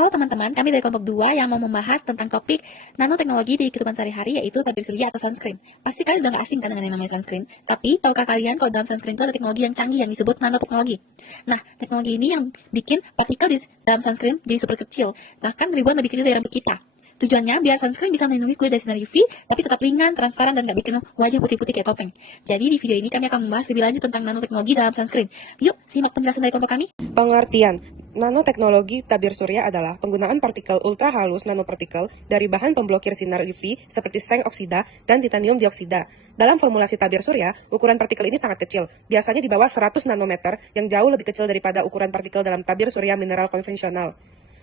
Halo teman-teman, kami dari kelompok 2 yang mau membahas tentang topik nanoteknologi di kehidupan sehari-hari, yaitu tabir surya atau sunscreen. Pasti kalian udah gak asing kan dengan yang namanya sunscreen, tapi tahukah kalian kalau dalam sunscreen itu ada teknologi yang canggih yang disebut nanoteknologi? Nah, teknologi ini yang bikin partikel di dalam sunscreen jadi super kecil, bahkan ribuan lebih kecil dari rambut kita. Tujuannya biar sunscreen bisa melindungi kulit dari sinar UV, tapi tetap ringan, transparan, dan gak bikin wajah putih-putih kayak topeng. Jadi di video ini kami akan membahas lebih lanjut tentang nanoteknologi dalam sunscreen. Yuk, simak penjelasan dari kelompok kami. Pengertian nanoteknologi tabir surya adalah penggunaan partikel ultra halus nanopartikel dari bahan pemblokir sinar UV seperti seng oksida dan titanium dioksida. Dalam formulasi tabir surya, ukuran partikel ini sangat kecil, biasanya di bawah 100 nanometer yang jauh lebih kecil daripada ukuran partikel dalam tabir surya mineral konvensional.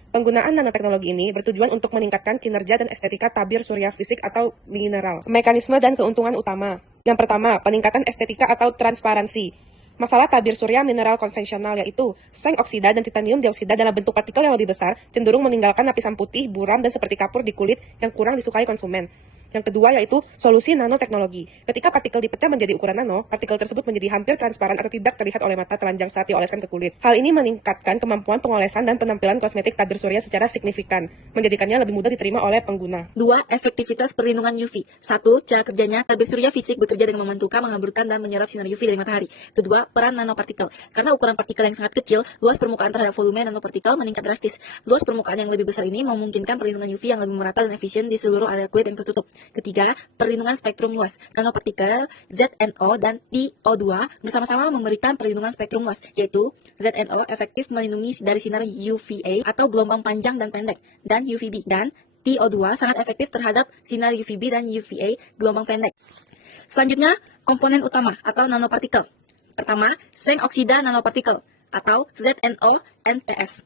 Penggunaan nanoteknologi ini bertujuan untuk meningkatkan kinerja dan estetika tabir surya fisik atau mineral. Mekanisme dan keuntungan utama. Yang pertama, peningkatan estetika atau transparansi. Masalah tabir surya mineral konvensional yaitu seng oksida dan titanium dioksida dalam bentuk partikel yang lebih besar cenderung meninggalkan lapisan putih, buram, dan seperti kapur di kulit yang kurang disukai konsumen. Yang kedua yaitu solusi nanoteknologi. Ketika partikel dipecah menjadi ukuran nano, partikel tersebut menjadi hampir transparan atau tidak terlihat oleh mata telanjang saat dioleskan ke kulit. Hal ini meningkatkan kemampuan pengolesan dan penampilan kosmetik tabir surya secara signifikan, menjadikannya lebih mudah diterima oleh pengguna. 2. Efektivitas perlindungan UV. 1. Cara kerjanya, tabir surya fisik bekerja dengan memantulkan, mengamburkan, dan menyerap sinar UV dari matahari. Kedua, peran nanopartikel. Karena ukuran partikel yang sangat kecil, luas permukaan terhadap volume nanopartikel meningkat drastis. Luas permukaan yang lebih besar ini memungkinkan perlindungan UV yang lebih merata dan efisien di seluruh area kulit yang tertutup. Ketiga, perlindungan spektrum luas. Nanopartikel ZNO dan TO2 bersama-sama memberikan perlindungan spektrum luas, yaitu ZNO efektif melindungi dari sinar UVA atau gelombang panjang dan pendek, dan UVB, dan TO2 sangat efektif terhadap sinar UVB dan UVA gelombang pendek. Selanjutnya, komponen utama atau nanopartikel. Pertama, seng oksida nanopartikel atau ZNO-NPS,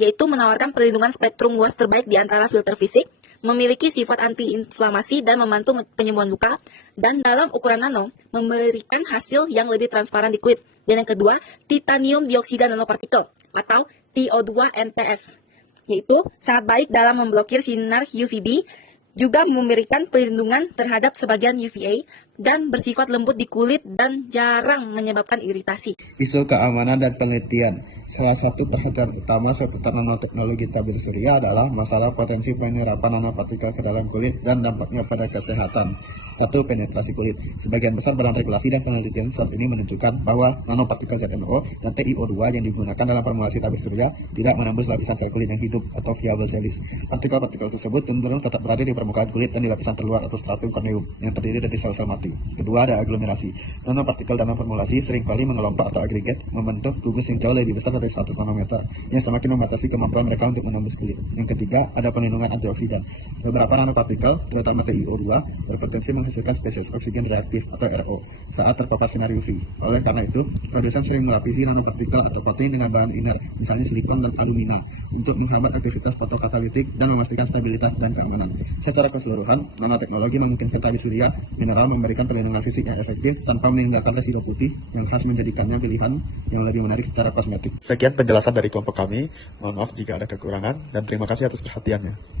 yaitu menawarkan perlindungan spektrum luas terbaik di antara filter fisik, memiliki sifat anti-inflamasi dan membantu penyembuhan luka, dan dalam ukuran nano memberikan hasil yang lebih transparan di kulit. Dan yang kedua, titanium dioksida nanopartikel atau TO2-NPS, yaitu sangat baik dalam memblokir sinar UVB, juga memberikan perlindungan terhadap sebagian UVA, dan bersifat lembut di kulit dan jarang menyebabkan iritasi. Isu keamanan dan penelitian. Salah satu perhatian utama seputar nanoteknologi tabir surya adalah masalah potensi penyerapan nanopartikel ke dalam kulit dan dampaknya pada kesehatan. 1. Penetrasi kulit. Sebagian besar badan regulasi dan penelitian saat ini menunjukkan bahwa nanopartikel ZNO dan TiO2 yang digunakan dalam formulasi tabir surya tidak menembus lapisan sel kulit yang hidup atau viable cells. Partikel-partikel tersebut cenderung tetap berada di permukaan kulit dan di lapisan terluar atau stratum corneum yang terdiri dari sel-sel mati. Kedua, ada aglomerasi. Nanopartikel dalam formulasi seringkali mengelompok atau agregat membentuk gugus yang jauh lebih besar dari 100 nanometer yang semakin membatasi kemampuan mereka untuk menembus kulit. Yang ketiga, ada pelindungan antioksidan. Beberapa nanopartikel, terutama TiO2, berpotensi menghasilkan spesies oksigen reaktif atau RO saat terpapar sinar UV. Oleh karena itu, produsen sering melapisi nanopartikel atau protein dengan bahan inert, misalnya silikon dan alumina, untuk menghambat aktivitas fotokatalitik dan memastikan stabilitas dan keamanan. Secara keseluruhan, nanoteknologi memungkinkan tabir surya mineral memberikan perlindungan fisik yang efektif tanpa meninggalkan residu putih yang khas menjadikannya pilihan yang lebih menarik secara kosmetik. Sekian penjelasan dari kelompok kami. Mohon maaf jika ada kekurangan dan terima kasih atas perhatiannya.